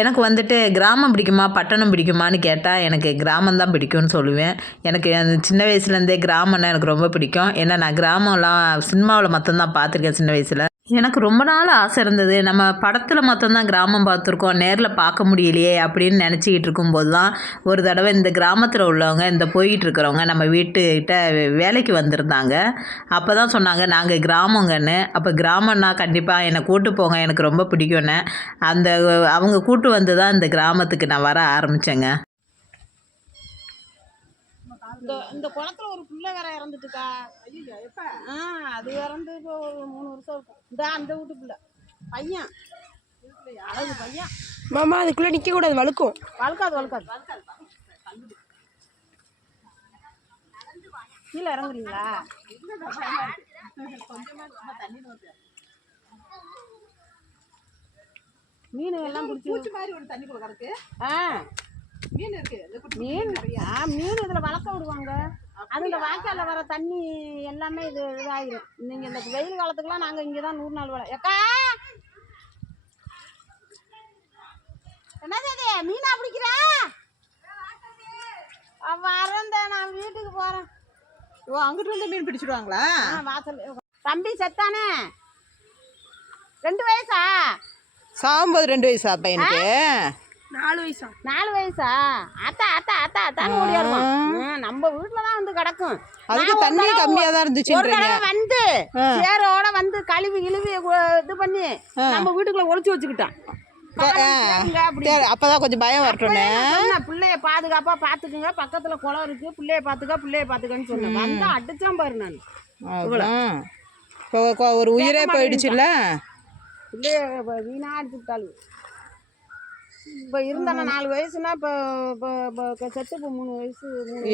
எனக்கு வந்துட்டு கிராமம் பிடிக்குமா பட்டணம் பிடிக்குமான்னு கேட்டால் எனக்கு கிராமம் தான் பிடிக்கும்னு சொல்லுவேன். எனக்கு அந்த சின்ன வயசுலேருந்தே கிராமம்னா எனக்கு ரொம்ப பிடிக்கும். ஏன்னா நான் கிராமம்லாம் சினிமாவில் மட்டும்தான் பார்த்துருக்கேன் சின்ன வயசில். எனக்கு ரொம்ப நாள் ஆசை இருந்தது. நம்ம படத்தில் மட்டும்தான் கிராமம் பார்த்துருக்கோம். நேரில் பார்க்க முடியலையே அப்படின்னு நினச்சிக்கிட்டு இருக்கும்போது தான் ஒரு தடவை இந்த கிராமத்தில் உள்ளவங்க இந்த போய்கிட்டு இருக்கிறவங்க நம்ம வீட்டுக்கிட்ட வேலைக்கு வந்திருந்தாங்க. அப்போ தான் சொன்னாங்க நாங்கள் கிராமங்கன்னு. அப்போ கிராமம்னா கண்டிப்பாக என்னை கூட்டு போங்க எனக்கு ரொம்ப பிடிக்கும்னு. அந்த அவங்க கூட்டு வந்து தான் இந்த கிராமத்துக்கு நான் வர ஆரம்பித்தேங்க. இந்த குளத்துல ஒரு புள்ள வேற இறந்துட்டுக்கா. ஐயோ எப்ப? அது இறந்து இப்போ ஒரு 3 வருஷம் இருக்கும். அந்த வீட்டு புள்ள பையன், அழகு பையன். மாமா அதுக்குள்ள நிக்க கூடாது, வழுக்கும். வழுக்காது. கீழே இறங்குறீங்களா? மீன் எல்லாம் பிடிச்சி மாதிரி ஒரு தண்ணி கூட கிடக்கு. மீன் இருக்கு. மீன் இதுல வளர்க்க விடுவாங்க. அது இந்த வாய்க்கால வர தண்ணி எல்லாமே இது இதாயிரும். நீங்க இந்த வெயில் காலத்துக்குலாம் நாங்க இங்கதான் 100 நாள் வள. ஏக்கா என்னது இது? மீனா பிடிக்கிற? வரந்த நான் வீட்டுக்கு போறேன். ஓ, அங்கிட்டு வந்து மீன் பிடிச்சிடுவாங்களா? வாசல். தம்பி செத்தானே 2 வயசா? சாகும்போது 2 வயசா பையனுக்கு? 4 வயசா? அத்தான்னு ஓடியாருவான். நம்ம வீட்டுலதான் வந்து கிடக்கும். அதுக்கு தண்ணி கம்மியா தான் இருந்துச்சுன்றீங்க. வந்து சேரோட வந்து கழுவி இது பண்ணி நம்ம வீட்டுக்குள்ள ஒளிச்சு வச்சுக்கிட்டான். அப்பதான் கொஞ்சம் பயம் வரட்டும்னு பிள்ளைய பாதுகாப்பா பாத்துக்குங்க, பக்கத்துல குளம் இருக்கு, பிள்ளைய பாத்துக்கன்னு சொன்னேன். வந்தா அடிச்சான் பாரு. நான் ஒரு உயிரே போயிடுச்சுல்ல. பிள்ளைய வீணா அடிச்சு விட்டாலும். இப்போ இருந்தானா 4 வயசுனா இப்போ செத்து இப்போ 3 வயசு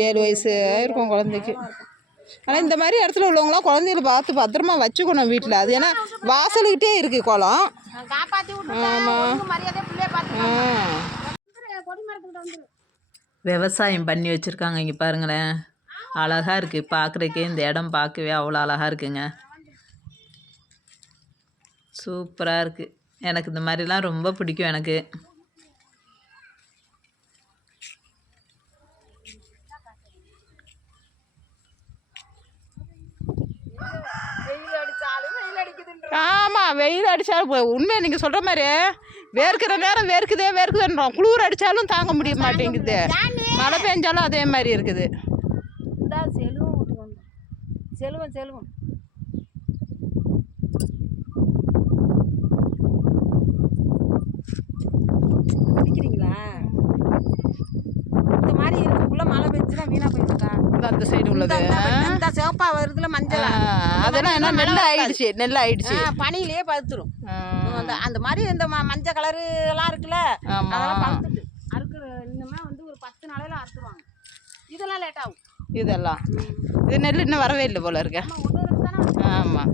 7 வயசு இருக்கும் குழந்தைக்கு. ஆனால் இந்த மாதிரி இடத்துல உள்ளவங்களாம் குழந்தைகளை பார்த்து பத்திரமா வச்சுக்கணும் வீட்டில். அது ஏன்னா வாசலுக்கிட்டே இருக்குது குளம். காப்பாற்றி விட்டு மரியாதை பிள்ளைய பார்த்து கொடி மரத்துக்கிட்ட வந்துடும். விவசாயம் பண்ணி வச்சுருக்காங்க. இங்கே பாருங்களேன், அழகாக இருக்குது பார்க்குறக்கே. இந்த இடம் பார்க்கவே அவ்வளோ அழகாக இருக்குங்க. சூப்பராக இருக்குது. எனக்கு இந்த மாதிரிலாம் ரொம்ப பிடிக்கும். எனக்கு ஆமாம், வெயில் அடித்தாலும் உண்மையை நீங்கள் சொல்கிற மாதிரி வேர்க்கிற நேரம் வேர்க்குதுன்றோம். குளிர் அடித்தாலும் தாங்க முடிய மாட்டேங்குது. மழை பெஞ்சாலும் அதே மாதிரி இருக்குது. செல்வம் பிடிக்கிறீங்களா? இந்த மாதிரி இருக்குள்ள மழை பெஞ்சுனா வீணா போயிருக்கா? அந்த சைடு உள்ளது இந்த சிவப்பா வருதுல மஞ்சள், அதெல்லாம் என்ன நெல் ஆயிடுச்சு. பனியிலேயே பழுத்துரும். அந்த மாதிரி இந்த மஞ்சள் கலரு எல்லாம் இருக்குல்ல, அதெல்லாம் பழுத்துட்டு அறுக்குற. இன்னுமே வந்து ஒரு 10 நாளையில அறுத்துருவாங்க. இதெல்லாம் லேட் ஆகும். இதெல்லாம் இது நெல் இன்னும் வரவே இல்லை போல இருக்க. ஆமாம்,